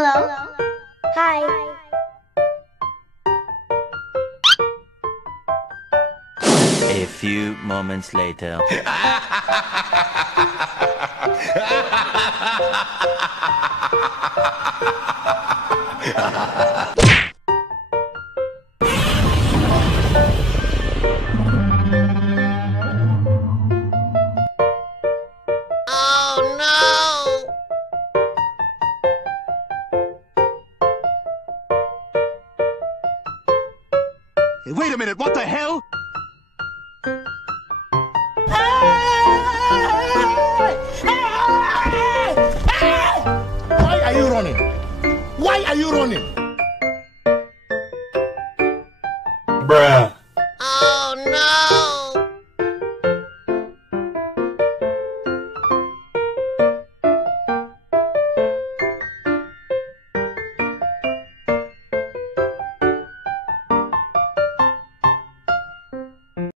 Hello? Hi. A few moments later. Hey, wait a minute, what the hell? Why are you running? Why are you running?